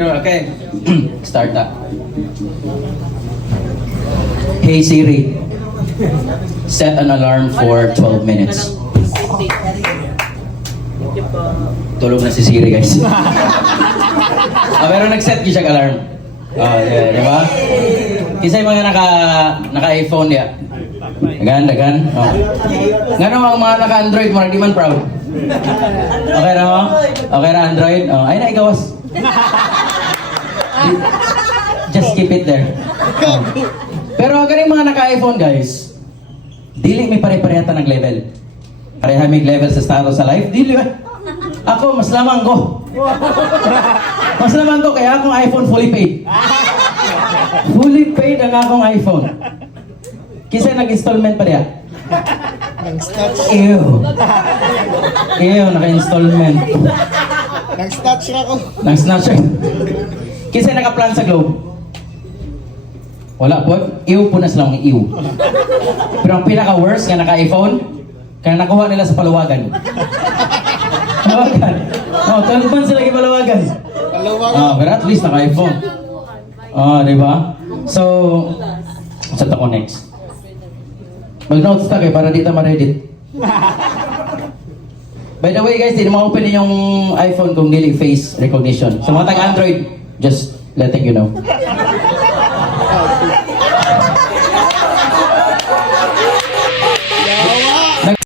Okay, start that. Hey Siri, set an alarm for 12 minutes. Tulog na si Siri, guys. Pero nag-set siya alarm. Yeah, di ba? Kisay mga naka-iPhone ya. Dagan. Ngano ang mga naka-Android mo, di man proud. Okay na mo? Okay na Android? Ay na, ikawas. Just keep it there. Pero ganing mga naka-iPhone, guys, dili may pare-parehata ng level. Pareha may level sa status sa life. Dili ba? Ako, mas lamang ko. Mas lamang ko, kaya akong iPhone fully paid. Fully paid ang akong iPhone. Kisa nag-installment pa niya. Ew, naka-installment. Nag-snatch na ako. Nag-snatch. Kisa naka-plan sa Globe. Wala po. Ew po na silang ew. Pero ang pinaka-worst nga naka-iPhone, kaya nakuha nila sa Palawagan. Palawagan. 12 months sila Palawagan. Pero at least naka-iPhone. Di ba? So, sa ko next. Mag-notes ta kayo para dito ma-reddit. By the way guys, hindi ma-open din yung iPhone kung dili face recognition. Sa mga tag-Android, just letting you know.